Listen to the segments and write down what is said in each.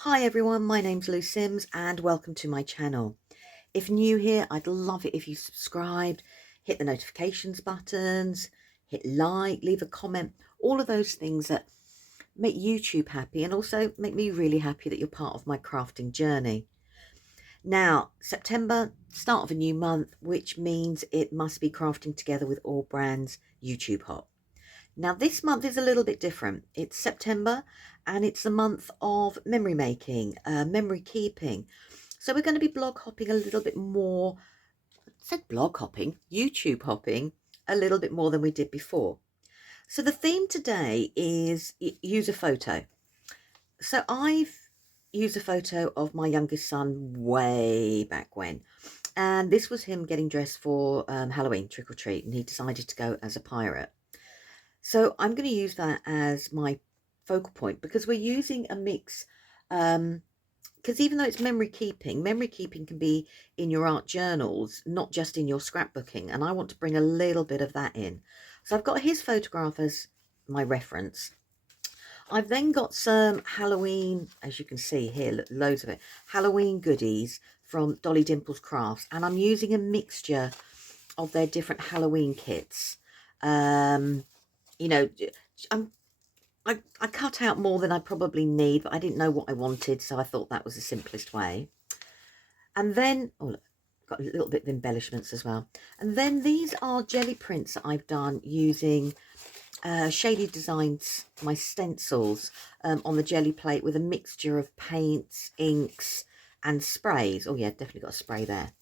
Hi everyone, my name's Lou Sims and welcome to my channel. If new here, I'd love it if you subscribed, hit the notifications buttons, hit like, leave a comment, all of those things that make YouTube happy and also make me really happy that you're part of my crafting journey. Now, September, start of a new month, which means it must be crafting together with all brands YouTube hot. Now, this month is a little bit different. It's September and it's the month of memory making, memory keeping. So we're going to be blog hopping a little bit more. I said blog hopping, YouTube hopping a little bit more than we did before. So the theme today is use a photo. So I've used a photo of my youngest son way back when. And this was him getting dressed for Halloween, trick or treat. And he decided to go as a pirate. So I'm going to use that as my focal point because we're using a mix. Because even though it's memory keeping can be in your art journals, not just in your scrapbooking. And I want to bring a little bit of that in. So I've got his photograph as my reference. I've then got some Halloween, as you can see here, loads of it, Halloween goodies from Dolly Dimples Crafts. And I'm using a mixture of their different Halloween kits. You know, I cut out more than I probably need, but I didn't know what I wanted, so I thought that was the simplest way. And then, oh look, got a little bit of embellishments as well. And then these are jelly prints that I've done using Shady Designs, my stencils on the jelly plate with a mixture of paints, inks and sprays. Oh yeah, definitely got a spray there.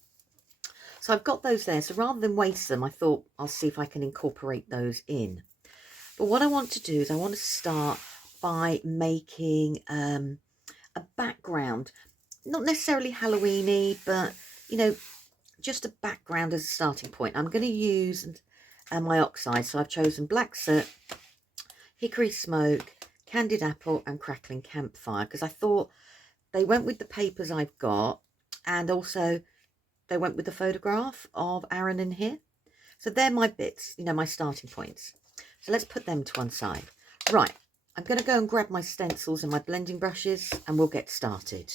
So I've got those there. So rather than waste them, I thought I'll see if I can incorporate those in. But what I want to do is I want to start by making a background, not necessarily Halloween-y, but, you know, just a background as a starting point. I'm going to use my oxide. So I've chosen black soot, hickory smoke, candied apple and crackling campfire because I thought they went with the papers I've got and also they went with the photograph of Aaron in here. So they're my bits, you know, my starting points. So let's put them to one side. Right, I'm going to go and grab my stencils and my blending brushes and we'll get started.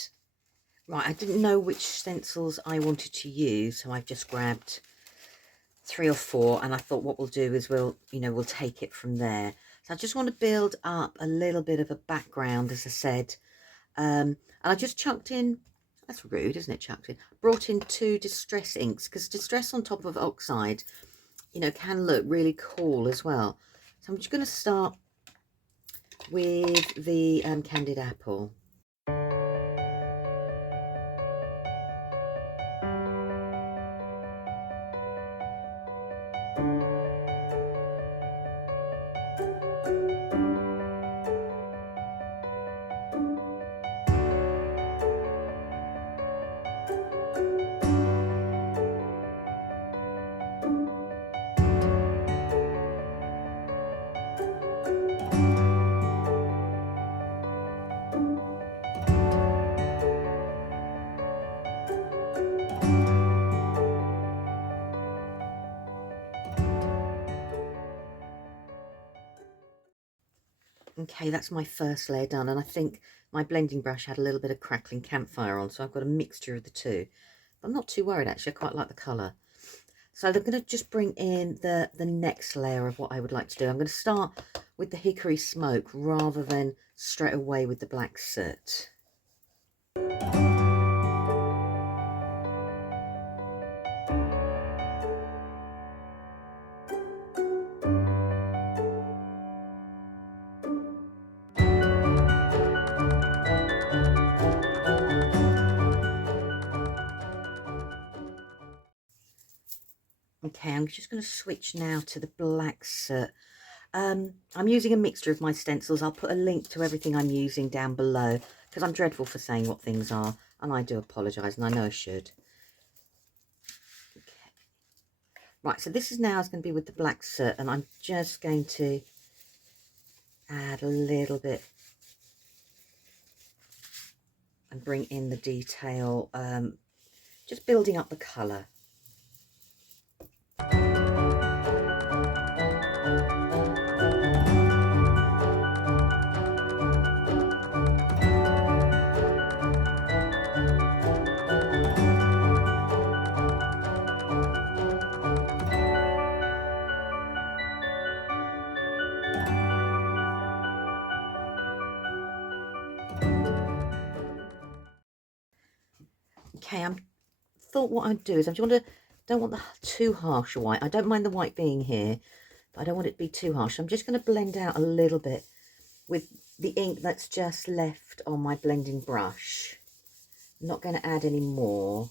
Right, I didn't know which stencils I wanted to use, so I've just grabbed 3 or 4 and I thought what we'll do is we'll take it from there. So I just want to build up a little bit of a background, as I said. And I just chucked in, that's rude, isn't it, chucked in? Brought in 2 distress inks because distress on top of oxide, you know, can look really cool as well. So I'm just going to start with the candied apple. Okay, that's my first layer done, and I think my blending brush had a little bit of crackling campfire on, so I've got a mixture of the two. I'm not too worried, actually. I quite like the colour. So I'm going to just bring in the next layer of what I would like to do. I'm going to start with the hickory smoke rather than straight away with the black soot. Okay, I'm just going to switch now to the black soot. I'm using a mixture of my stencils. I'll put a link to everything I'm using down below because I'm dreadful for saying what things are, and I do apologise, and I know I should. Okay. Right, so this is now going to be with the black soot, and I'm just going to add a little bit and bring in the detail, just building up the colour. Okay, thought what I'd do is don't want the too harsh a white. I don't mind the white being here, but I don't want it to be too harsh. I'm just going to blend out a little bit with the ink that's just left on my blending brush. I'm not going to add any more.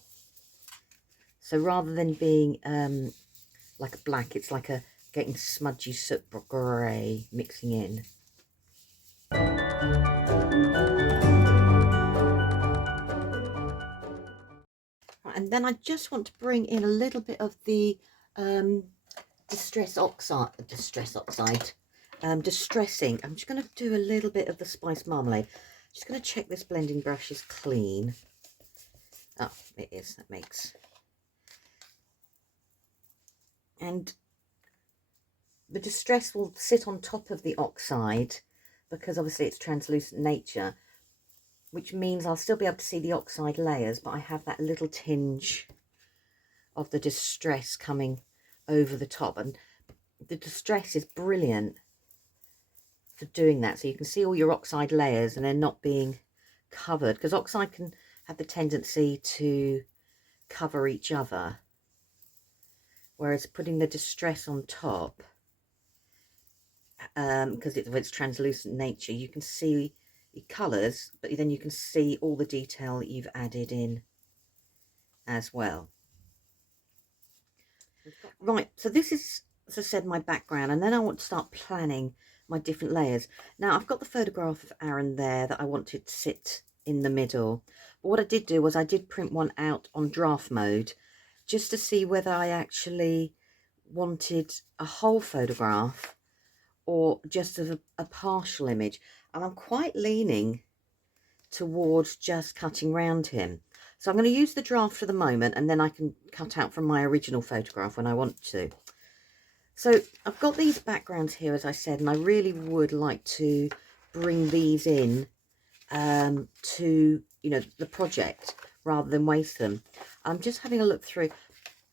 So rather than being like a black, it's like a getting smudgy soot grey mixing in. Right, and then I just want to bring in a little bit of the distressing. I'm just going to do a little bit of the spice marmalade. Just going to check this blending brush is clean. Oh, it is. That makes. And the distress will sit on top of the oxide because obviously it's translucent nature, which means I'll still be able to see the oxide layers, but I have that little tinge of the distress coming over the top. And the distress is brilliant for doing that, so you can see all your oxide layers and they're not being covered, because oxide can have the tendency to cover each other, whereas putting the distress on top, because of its translucent nature, you can see the colours, but then you can see all the detail that you've added in as well. Right, so this is, as I said, my background, and then I want to start planning my different layers. Now, I've got the photograph of Aaron there that I wanted to sit in the middle. But what I did do was I did print one out on draft mode just to see whether I actually wanted a whole photograph or just a partial image. And I'm quite leaning towards just cutting round him. So I'm going to use the draft for the moment, and then I can cut out from my original photograph when I want to. So I've got these backgrounds here, as I said, and I really would like to bring these in to, you know, the project rather than waste them. I'm just having a look through.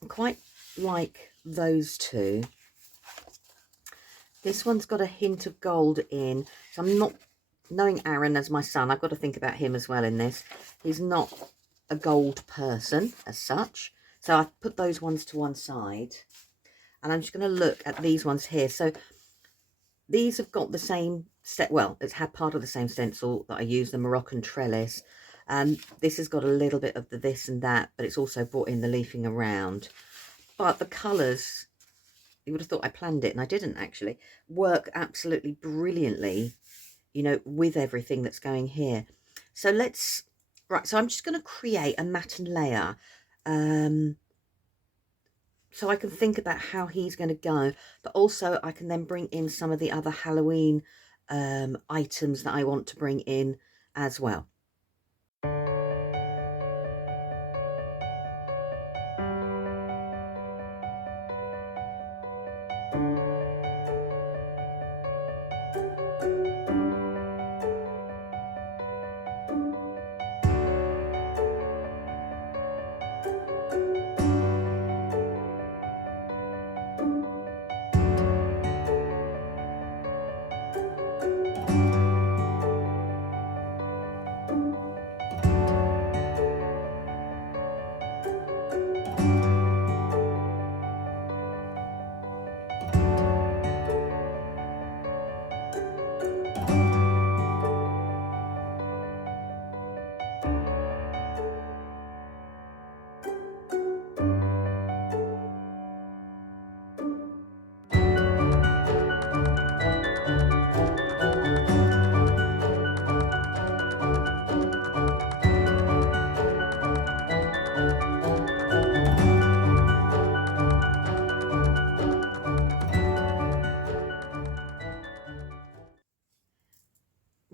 I quite like those two. This one's got a hint of gold in, so I'm not, knowing Aaron as my son, I've got to think about him as well in this. He's not a gold person as such, so I've put those ones to one side. And I'm just going to look at these ones here. So these have got the same set. Well, it's had part of the same stencil that I use, the Moroccan Trellis. This has got a little bit of the this and that, but it's also brought in the leafing around. But the colours, you would have thought I planned it, and I didn't actually, work absolutely brilliantly, you know, with everything that's going here. So let's, right, so I'm just going to create a matte layer. So I can think about how he's going to go, but also I can then bring in some of the other Halloween items that I want to bring in as well.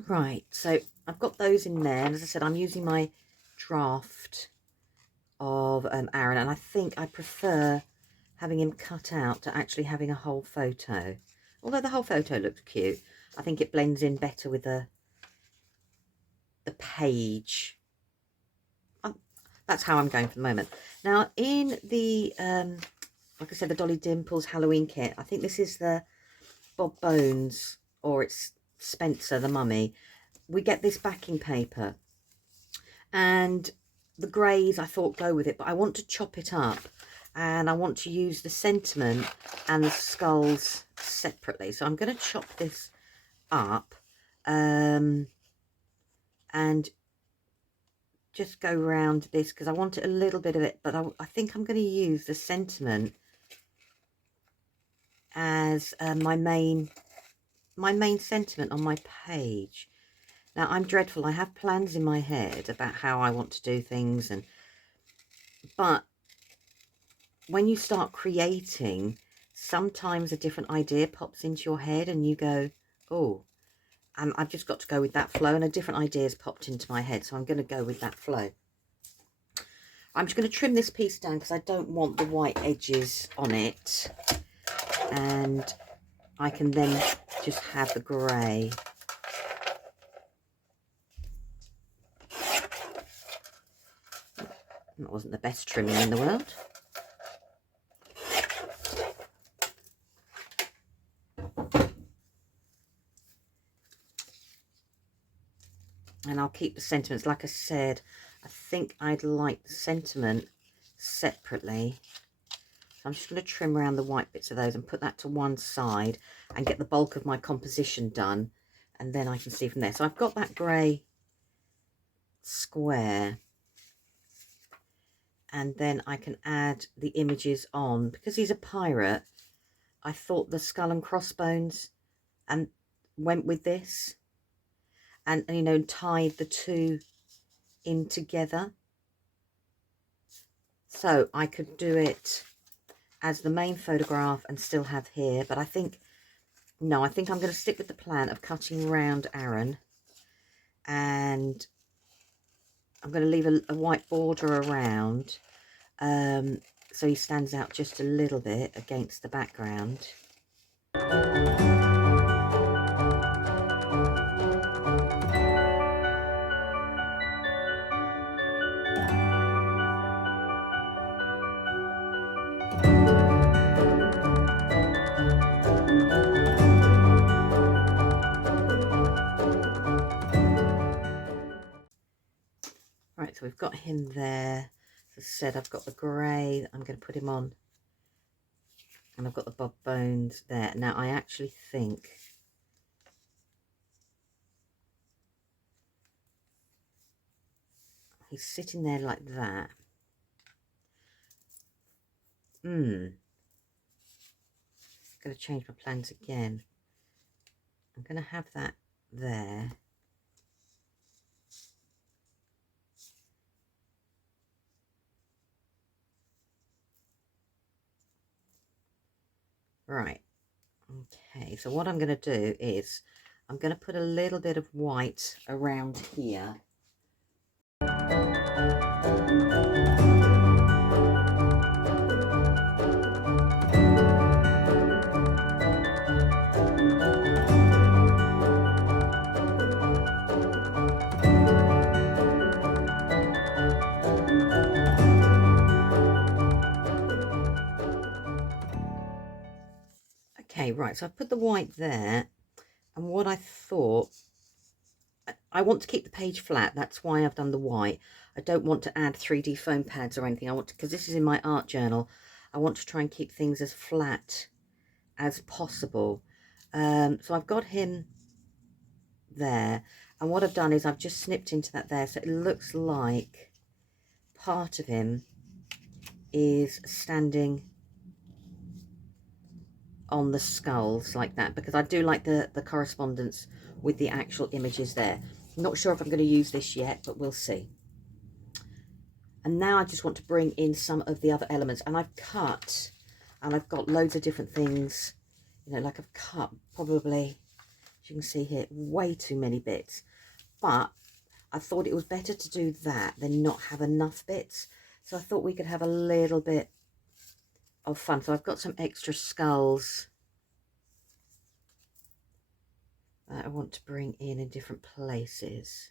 Right, so I've got those in there, and as I said, I'm using my draft of Aaron, and I think I prefer having him cut out to actually having a whole photo. Although the whole photo looks cute, I think it blends in better with the page. That's how I'm going for the moment. Now, in the, like I said, the Dolly Dimples Halloween kit, I think this is the Bob Bones, or it's Spencer the Mummy. We get this backing paper, and the greys I thought go with it, but I want to chop it up, and I want to use the sentiment and the skulls separately. So I'm going to chop this up and just go around this because I want it a little bit of it, but I think I'm going to use the sentiment as my main sentiment on my page. Now, I'm dreadful. I have plans in my head about how I want to do things, but when you start creating, sometimes a different idea pops into your head and you go, oh, I've just got to go with that flow, and a different idea has popped into my head, so I'm going to go with that flow. I'm just going to trim this piece down because I don't want the white edges on it, and I can then just have the grey. That wasn't the best trimming in the world. And I'll keep the sentiments. Like I said, I think I'd like the sentiment separately. So I'm just going to trim around the white bits of those and put that to one side and get the bulk of my composition done. And then I can see from there. So I've got that grey square. And then I can add the images on. Because he's a pirate, I thought the skull and crossbones and went with this. And you know, tied the two in together. So I could do it as the main photograph and still have here, but I think, no, I think I'm going to stick with the plan of cutting around Aaron, and I'm going to leave a white border around, so he stands out just a little bit against the background. Right, so we've got him there. As I said, I've got the grey that I'm going to put him on. And I've got the bob bones there. Now, I actually think he's sitting there like that. I'm going to change my plans again. I'm going to have that there. Right, okay, so what I'm going to do is I'm going to put a little bit of white around here. Okay, right, so I've put the white there, and what I thought, I want to keep the page flat. That's why I've done the white. I don't want to add 3D foam pads or anything. I want to, because this is in my art journal, I want to try and keep things as flat as possible. So I've got him there, and what I've done is I've just snipped into that there, so it looks like part of him is standing on the skulls like that, because I do like the correspondence with the actual images there. I'm not sure if I'm going to use this yet, but we'll see. And now I just want to bring in some of the other elements, and I've cut, and I've got loads of different things, you know, like I've cut probably, as you can see here, way too many bits, but I thought it was better to do that than not have enough bits. So I thought we could have a little bit of fun. So I've got some extra skulls that I want to bring in different places.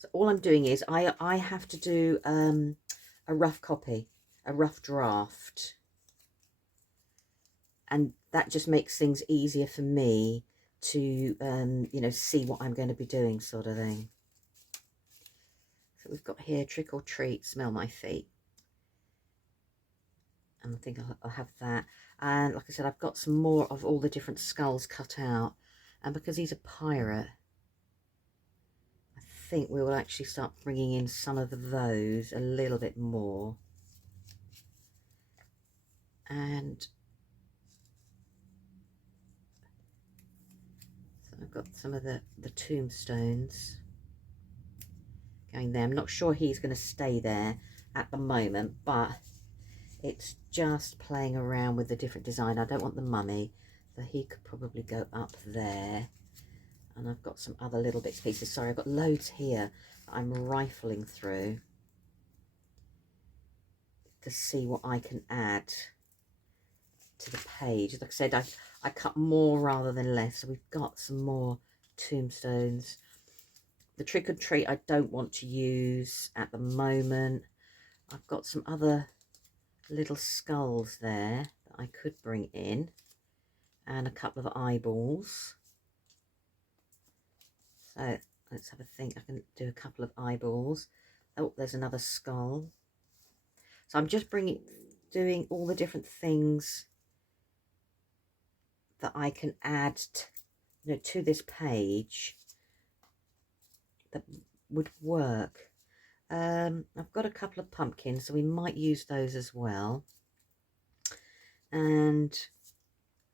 So all I'm doing is I have to do a rough copy, a rough draft, and that just makes things easier for me to you know, see what I'm going to be doing, sort of thing. So we've got here Trick or Treat, Smell My Feet. And I think I'll have that. And like I said, I've got some more of all the different skulls cut out. And because he's a pirate, I think we will actually start bringing in some of those a little bit more. And so I've got some of the tombstones going there. I'm not sure he's going to stay there at the moment, but it's just playing around with the different design. I don't want the mummy, so he could probably go up there. And I've got some other little bits and pieces. Sorry, I've got loads here that I'm rifling through to see what I can add to the page. Like I said, I cut more rather than less, so we've got some more tombstones. The Trick or Treat I don't want to use at the moment. I've got some other little skulls there that I could bring in, and a couple of eyeballs. So let's have a think. I can do a couple of eyeballs. Oh, there's another skull. So I'm just doing all the different things that I can add to this page that would work. I've got a couple of pumpkins, so we might use those as well. And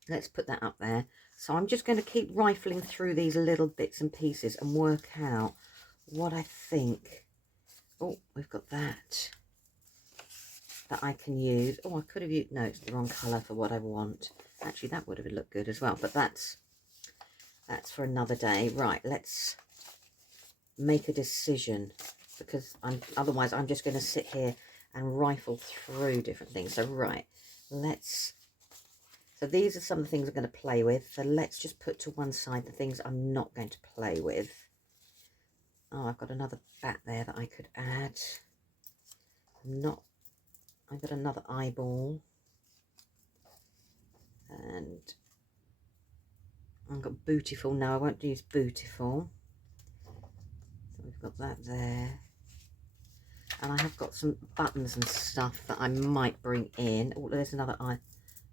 let's put that up there. So I'm just going to keep rifling through these little bits and pieces and work out what I think. Oh, we've got that I can use. Oh, I could have used, no, it's the wrong colour for what I want. Actually, that would have looked good as well, but that's for another day. Right, let's make a decision, because otherwise I'm just going to sit here and rifle through different things. So right, so these are some of the things I'm going to play with. So let's just put to one side the things I'm not going to play with. Oh, I've got another bat there that I could add. I've got another eyeball. And I've got Bootiful. No, I won't use Bootiful. So we've got that there. And I have got some buttons and stuff that I might bring in. Oh, there's another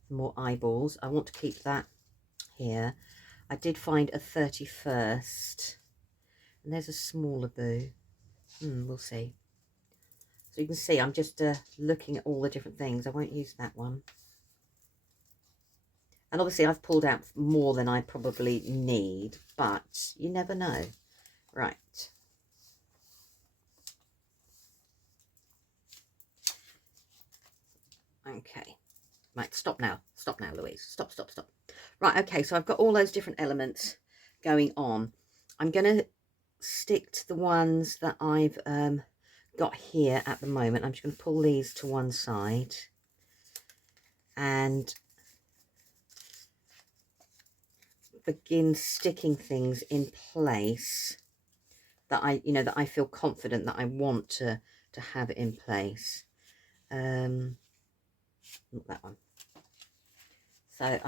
more eyeballs. I want to keep that here. I did find a 31st. And there's a smaller boo. We'll see. So you can see I'm just looking at all the different things. I won't use that one. And obviously I've pulled out more than I probably need, but you never know. Right. Okay. Right, stop now. Stop now, Louise. Stop, stop, stop. Right, okay, so I've got all those different elements going on. I'm going to stick to the ones that I've got here at the moment. I'm just going to pull these to one side and begin sticking things in place that I feel confident that I want to have it in place. Not that one. So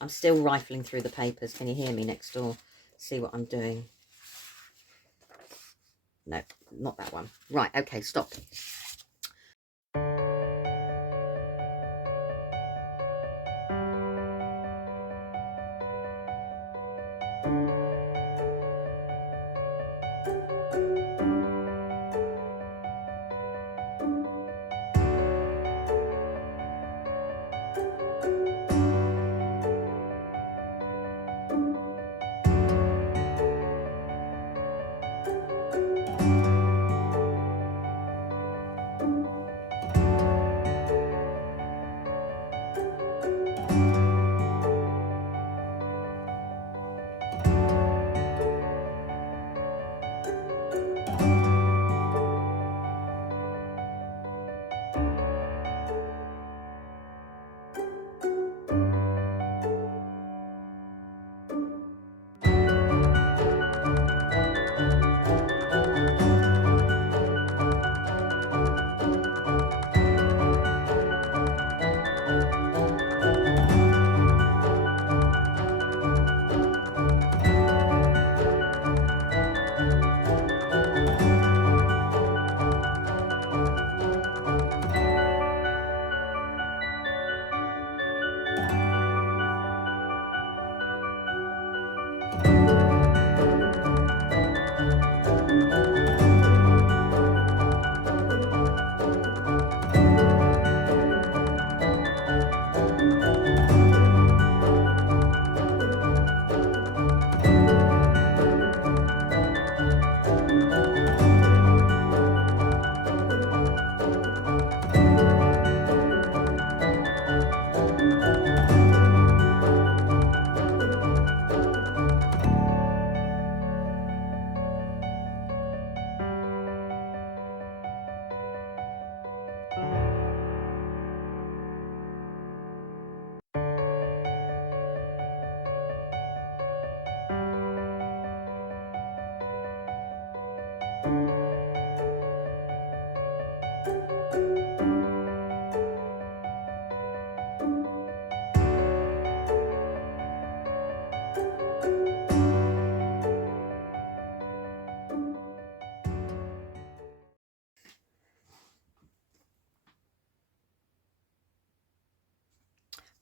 I'm still rifling through the papers. Can you hear me next door? See what I'm doing? No, not that one. Right, okay, stop.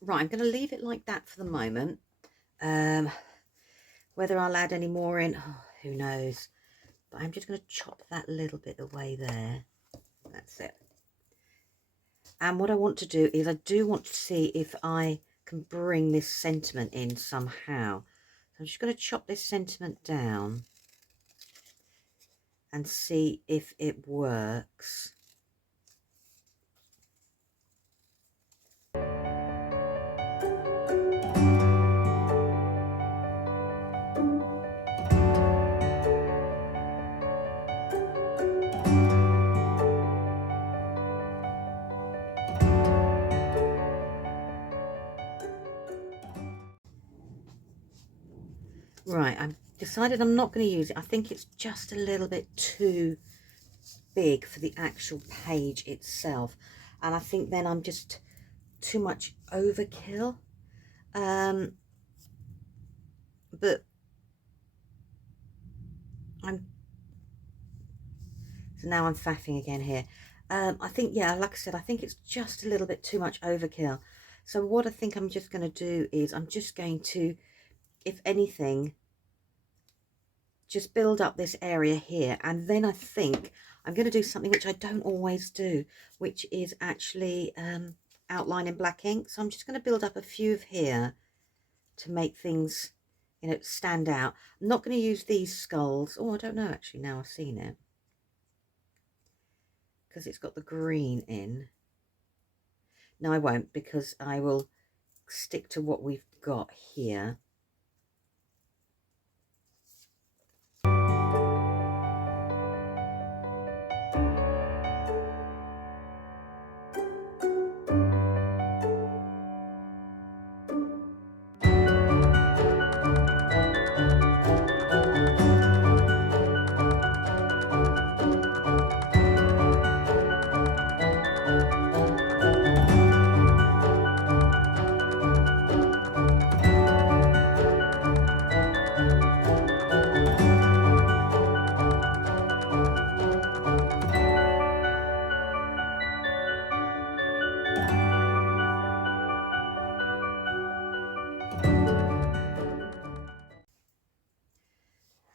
Right, I'm going to leave it like that for the moment. Whether I'll add any more in, oh, who knows. But I'm just going to chop that little bit away there. That's it. And what I want to do is I do want to see if I can bring this sentiment in somehow. So I'm just going to chop this sentiment down and see if it works. Right, I've decided I'm not going to use it. I think it's just a little bit too big for the actual page itself. And I think then I'm just too much overkill. But so now I'm faffing again here. I think, yeah, like I said, I think it's just a little bit too much overkill. So what I think I'm just going to do is I'm just going to, if anything, just build up this area here. And then I think I'm going to do something which I don't always do, which is actually outline in black ink. So I'm just going to build up a few of here to make things, you know, stand out. I'm not going to use these skulls. Oh, I don't know, actually, now I've seen it, because it's got the green in. No, I won't, because I will stick to what we've got here.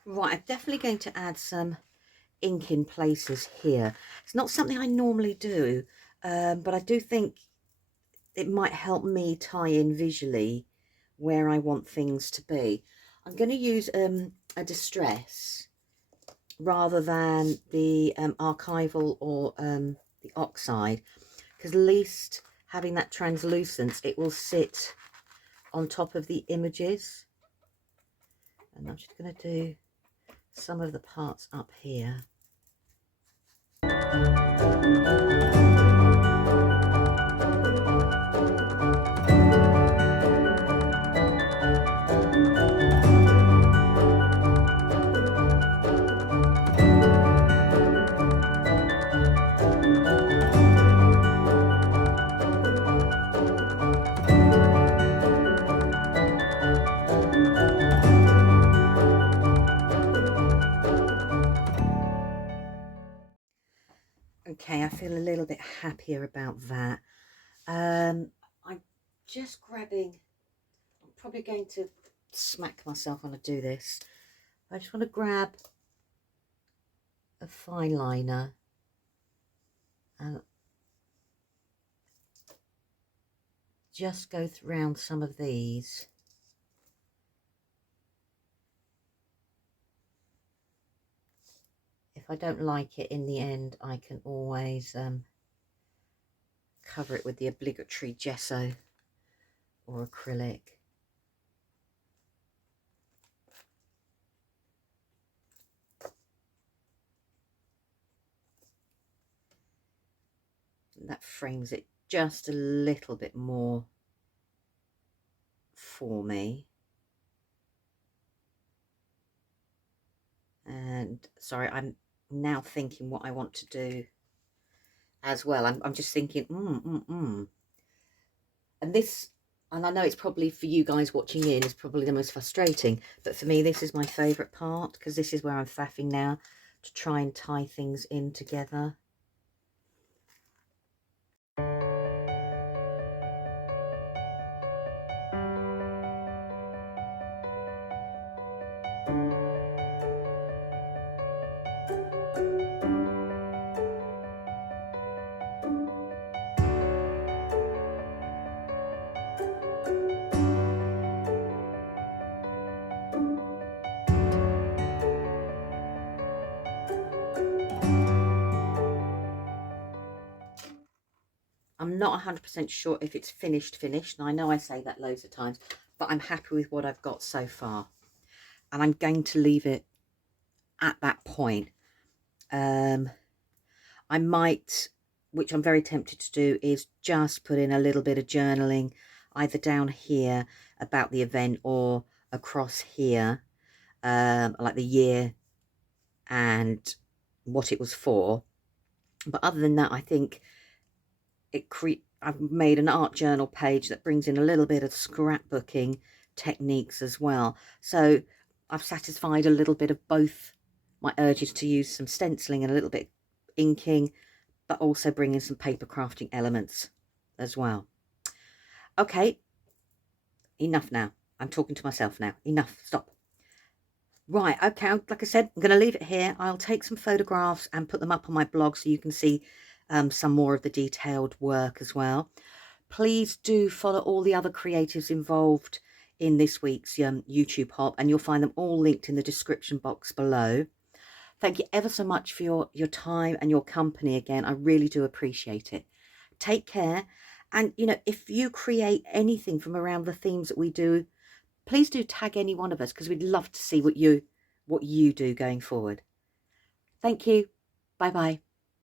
Right, I'm definitely going to add some ink in places here. It's not something I normally do, but I do think it might help me tie in visually where I want things to be. I'm going to use a distress rather than the archival or the oxide, because at least having that translucence, it will sit on top of the images. And I'm just going to do some of the parts up here. Okay, I feel a little bit happier about that. I'm just grabbing, I'm probably going to smack myself when I do this. I just want to grab a fine liner and just go around some of these. If I don't like it in the end, I can always cover it with the obligatory gesso or acrylic. And that frames it just a little bit more for me. And sorry, I'm now thinking what I want to do as well. I'm just thinking, and this, and I know it's probably for you guys watching in is probably the most frustrating, but for me this is my favourite part, because this is where I'm faffing now to try and tie things in together. I'm not 100% sure if it's finished, and I know I say that loads of times, but I'm happy with what I've got so far, and I'm going to leave it at that point. I might, which I'm very tempted to do, is just put in a little bit of journaling either down here about the event or across here, like the year and what it was for. But other than that, I think I've made an art journal page that brings in a little bit of scrapbooking techniques as well. So I've satisfied a little bit of both my urges to use some stenciling and a little bit inking, but also bring in some paper crafting elements as well. Okay, enough now. I'm talking to myself now. Enough, stop. Right, okay, like I said, I'm going to leave it here. I'll take some photographs and put them up on my blog so you can see some more of the detailed work as well. Please do follow all the other creatives involved in this week's YouTube hop, and you'll find them all linked in the description box below. Thank you ever so much for your time and your company again. I really do appreciate it. Take care. And, you know, if you create anything from around the themes that we do, please do tag any one of us, because we'd love to see what you do going forward. Thank you. Bye-bye.